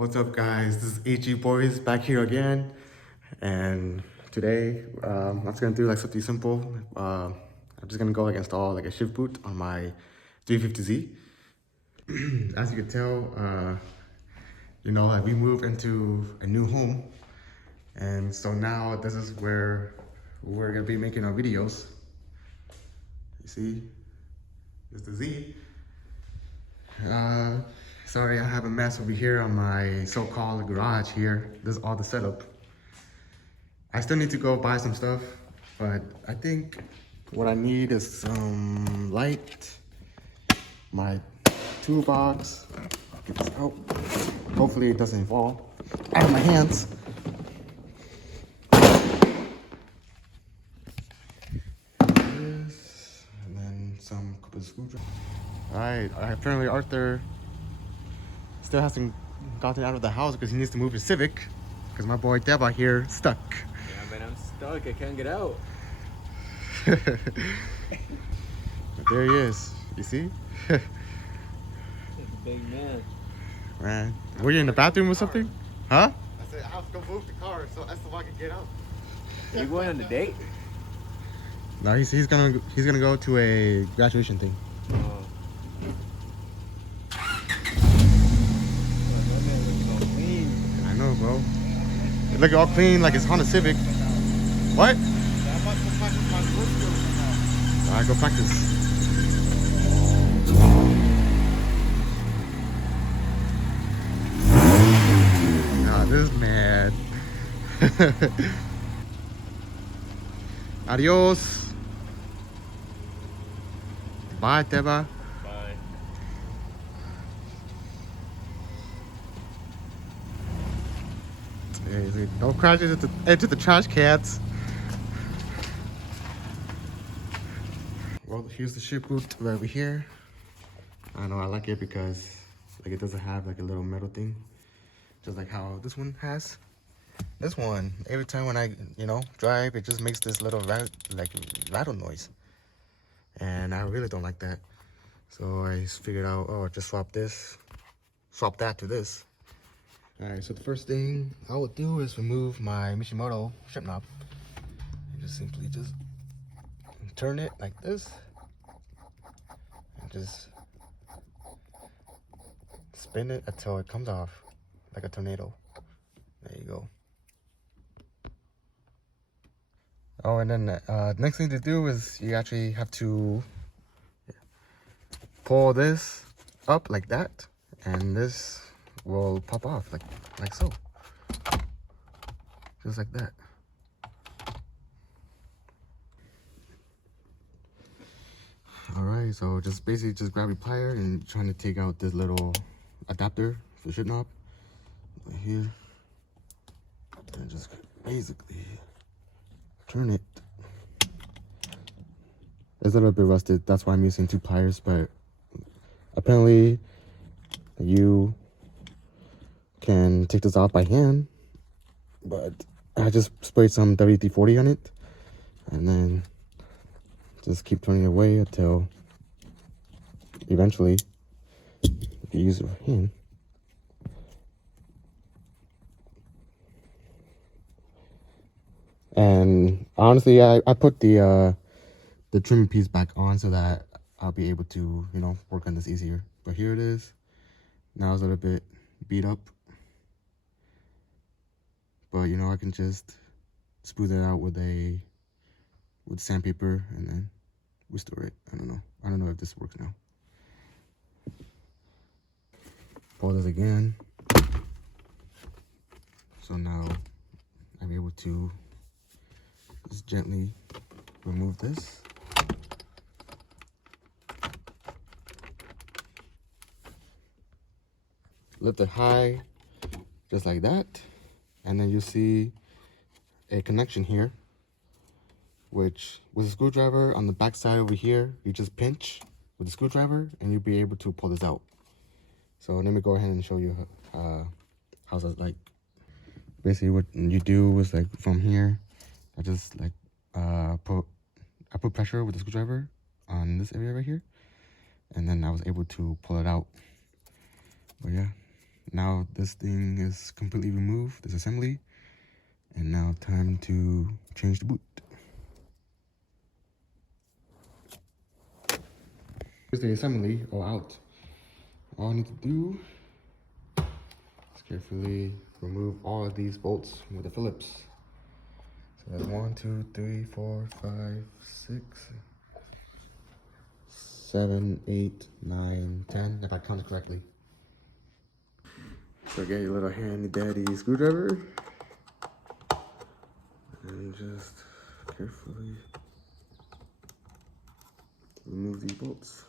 What's up, guys? This is HG Boys back here again, and today I'm just gonna do like something simple. I'm just gonna go like install like a shift boot on my 350Z. As you can tell, like we moved into a new home, and so now this is where we're gonna be making our videos. You see, it's the Z. Uh, Sorry, I have a mess over here on my so-called garage here. This is all the setup. I still need to go buy some stuff, but I think what I need is some light, my toolbox. Get this out. Hopefully it doesn't fall out of my hands. This, and then some couple of screwdrivers. Alright, apparently Arthur still hasn't gotten out of the house because he needs to move his Civic because my boy Deva here stuck. Yeah, man, I'm stuck. I can't get out. There he is. You see? That's a big man. Man, were you in the bathroom or something? Huh? I said I have to go move the car so that's so I can get out. You going on a date? No, he's gonna go to a graduation thing. Oh. I know, bro. It look all clean like it's Honda Civic. What? I'm about to go practice my work skills now. Alright, go practice. Nah, this man. Adios. Bye, Teba. Bye. Don't crash into the trash cans. Well, here's the ship boot right over here. I know I like it because like it doesn't have like a little metal thing, just like how this one has. This one, every time when I drive, it just makes this little rattle noise, and I really don't like that. So I just figured out, oh, just swap that to this. All right, so the first thing I would do is remove my Mishimoto strip knob. And just simply turn it like this. And just spin it until it comes off like a tornado. There you go. Oh, and then the next thing to do is you actually have to pull this up like that, and this will pop off like so, just like that. All right, so just basically just grab your plier and trying to take out this little adapter for the ship knob right here, and just basically turn it. It's a little bit rusted, that's why I'm using two pliers, but apparently you can take this off by hand, but I just sprayed some WD-40 on it and then just keep turning it away until eventually if you use your hand. And honestly, I put the trim piece back on so that I'll be able to work on this easier. But here it is. Now it's a little bit beat up, but I can just smooth it out with sandpaper and then restore it. I don't know if this works now. Pull this again. So now I'm able to just gently remove this. Lift it high, just like that. And then you see a connection here, which with a screwdriver on the back side over here, you just pinch with the screwdriver and you'll be able to pull this out. So let me go ahead and show you how's that like. Basically what you do is like from here, I just like put pressure with the screwdriver on this area right here, and then I was able to pull it out. But yeah, Now this thing is completely removed, this assembly. And now time to change the boot. Here's the assembly all out. All I need to do is carefully remove all of these bolts with the Phillips. So that's 1, 2, 3, 4, 5, 6, 7, 8, 9, 10, if I counted correctly. So get your little handy daddy screwdriver and just carefully remove these bolts.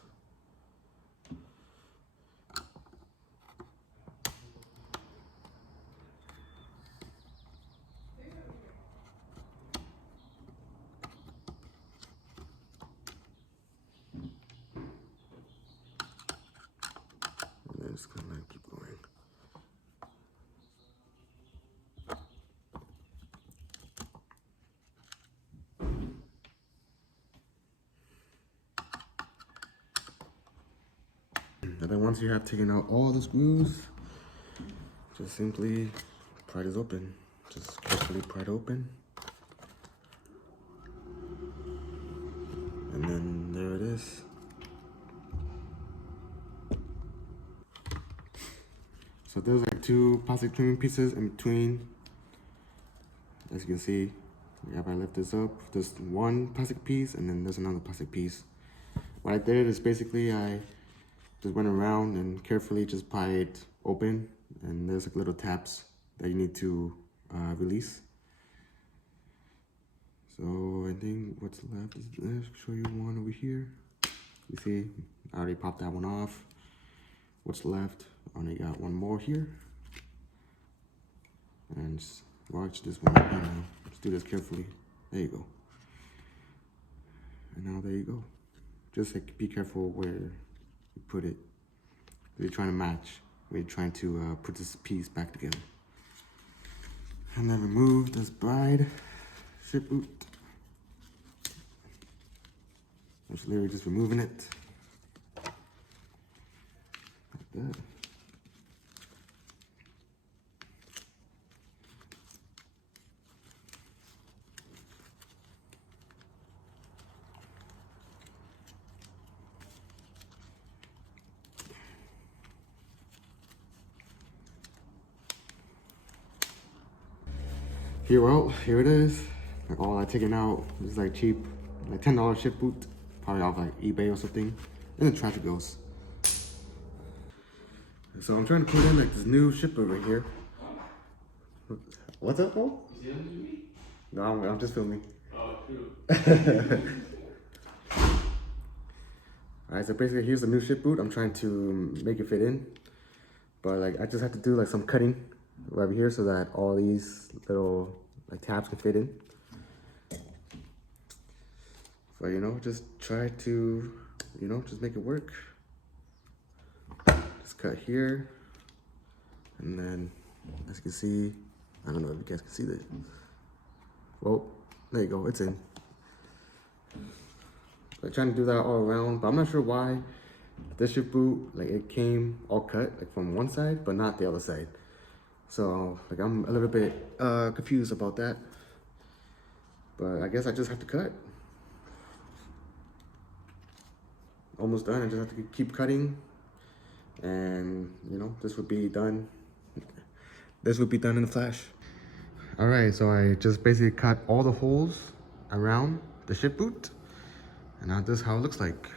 And then just kind of like keep going. And then once you have taken out all the screws, just simply pry this open. Just carefully pry it open. And then there it is. So there's like 2 plastic trimming pieces in between. As you can see, if I lift this up, there's 1 plastic piece and then there's another plastic piece. What I did is basically I just went around and carefully just pry it open, and there's like little tabs that you need to release. So I think what's left is, let's show you one over here. You see, I already popped that one off. What's left, I only got 1 more here. And just watch this one right now. Just do this carefully. There you go. And now there you go. Just like be careful where you put it. You're trying to match. We're trying to put this piece back together. And then remove this bride ship boot. Just literally just removing it. Like that. Here it is. Like all I taken out is like cheap, like $10 ship boot, probably off like eBay or something. And the trash it goes. So I'm trying to put in like this new ship boot right here. What's up, bro? You filming me? No, I'm just filming. Oh, true. Alright, so basically here's the new ship boot. I'm trying to make it fit in. But like I just have to do like some cutting right over here so that all these little like tabs can fit in. So you know, just try to, you know, just make it work. Just cut here, and then as you can see, I don't know if you guys can see that. Well, there you go, it's in. So I'm trying to do that all around, but I'm not sure why this ship boot, like it came all cut like from one side, but not the other side. So like I'm a little bit confused about that. But I guess I just have to cut. Almost done. I just have to keep cutting, and you know, this would be done. This would be done in a flash. All right, so I just basically cut all the holes around the ship boot, and now this is how it looks like.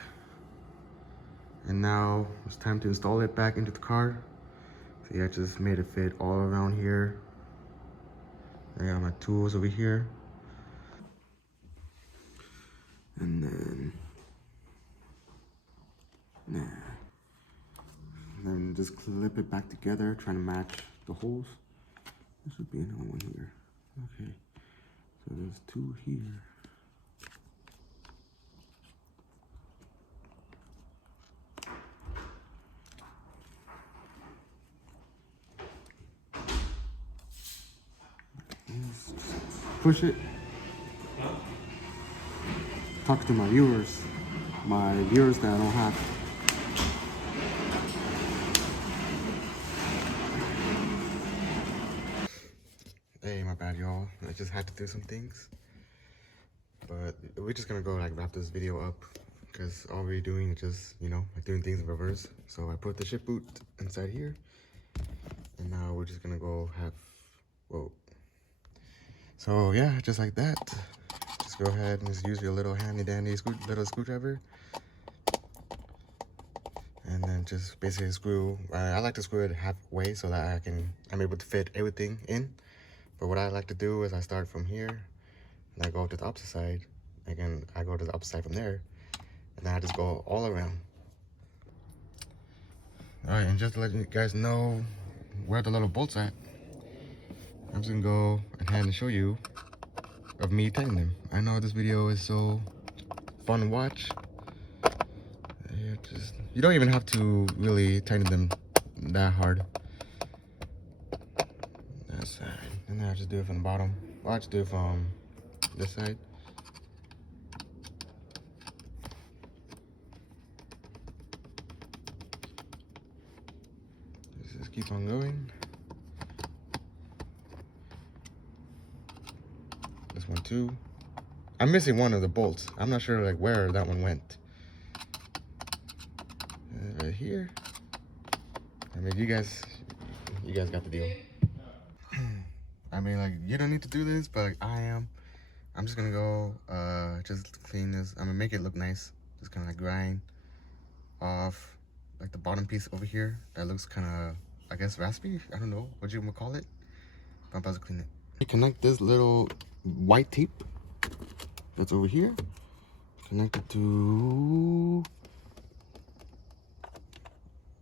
And now it's time to install it back into the car. See, I just made it fit all around here. I got my tools over here. And then just clip it back together, trying to match the holes. There should be another one here. Okay, so there's 2 here. Just push it. Talk to my viewers that I don't have. had to do some things. But we're just gonna go like wrap this video up because all we're doing is just, you know, like doing things in reverse. So I put the ship boot inside here, and now we're just gonna go have, whoa. So yeah, just like that. Just go ahead and just use your little handy dandy little screwdriver. And then just basically screw, I like to screw it halfway so that I'm able to fit everything in. But what I like to do is I start from here, and I go to the opposite side. Again, I go to the opposite side from there, and then I just go all around. All right, and just to let you guys know where the little bolts at, I'm just gonna go ahead and show you of me tightening them. I know this video is so fun to watch. You don't even have to really tighten them that hard. That side. And then I just do it from the bottom. Well, I just do it from this side. Just keep on going. This one too. I'm missing one of the bolts. I'm not sure like where that one went. Right here. I mean, you guys got the deal. I mean, like, you don't need to do this, but like, I am. I'm just gonna go, just clean this. I'm gonna make it look nice. Just kind of like grind off like the bottom piece over here. That looks kind of, I guess, raspy. I don't know what you would call it. But I'm about to clean it. You connect this little white tape that's over here. Connect it to.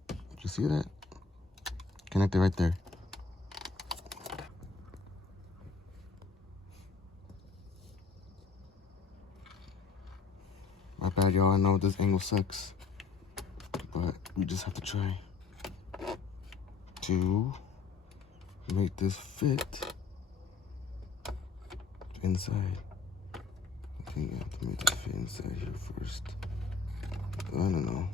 Did you see that? Connect it right there. My bad, y'all. I know this angle sucks, but we just have to try to make this fit inside. I think you have to make this fit inside here first. I don't know.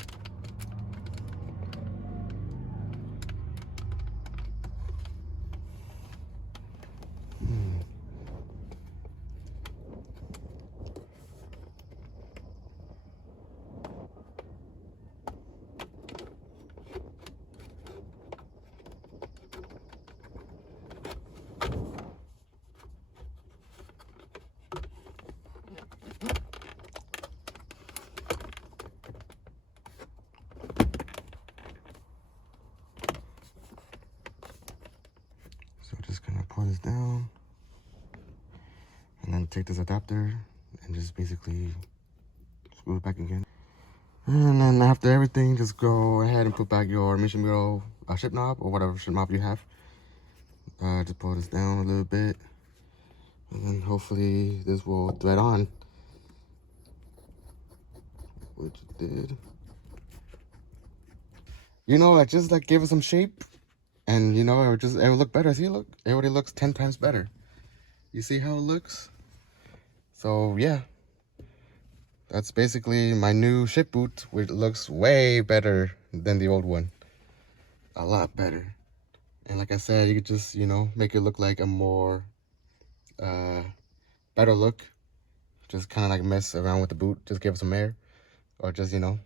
So just gonna pull this down and then take this adapter and just basically screw it back again. And then after everything, just go ahead and put back your Mission Bureau ship knob or whatever ship knob you have. Just pull this down a little bit, and then hopefully this will thread on, which it did. You know, like just like give it some shape, and you know, it would look better. See, look, it already looks 10 times better. You see how it looks? So yeah, that's basically my new ship boot, which looks way better than the old one. A lot better. And like I said, you could just, you know, make it look like a more better look. Just kind of like mess around with the boot, just give it some air, or just, you know,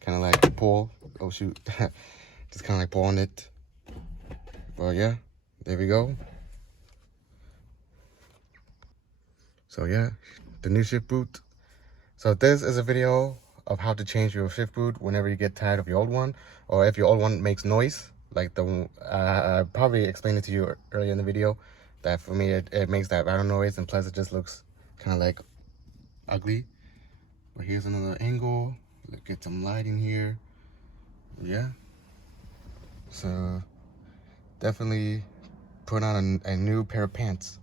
kind of like pull. Oh shoot. Just kind of like pull on it. But yeah, there we go. So yeah, the new ship boot. So this is a video of how to change your ship boot whenever you get tired of your old one, or if your old one makes noise. Like I probably explained it to you earlier in the video, that for me it makes that rattle noise, and plus it just looks kind of like ugly. But here's another angle. Let's get some lighting here. Yeah. So definitely put on a new pair of pants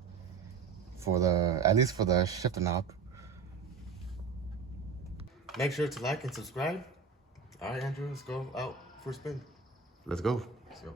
for at least for the shifter knob. Make sure to like and subscribe. All right, Andrew, let's go out for a spin. Let's go. Let's go.